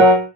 Thank uh you. -huh.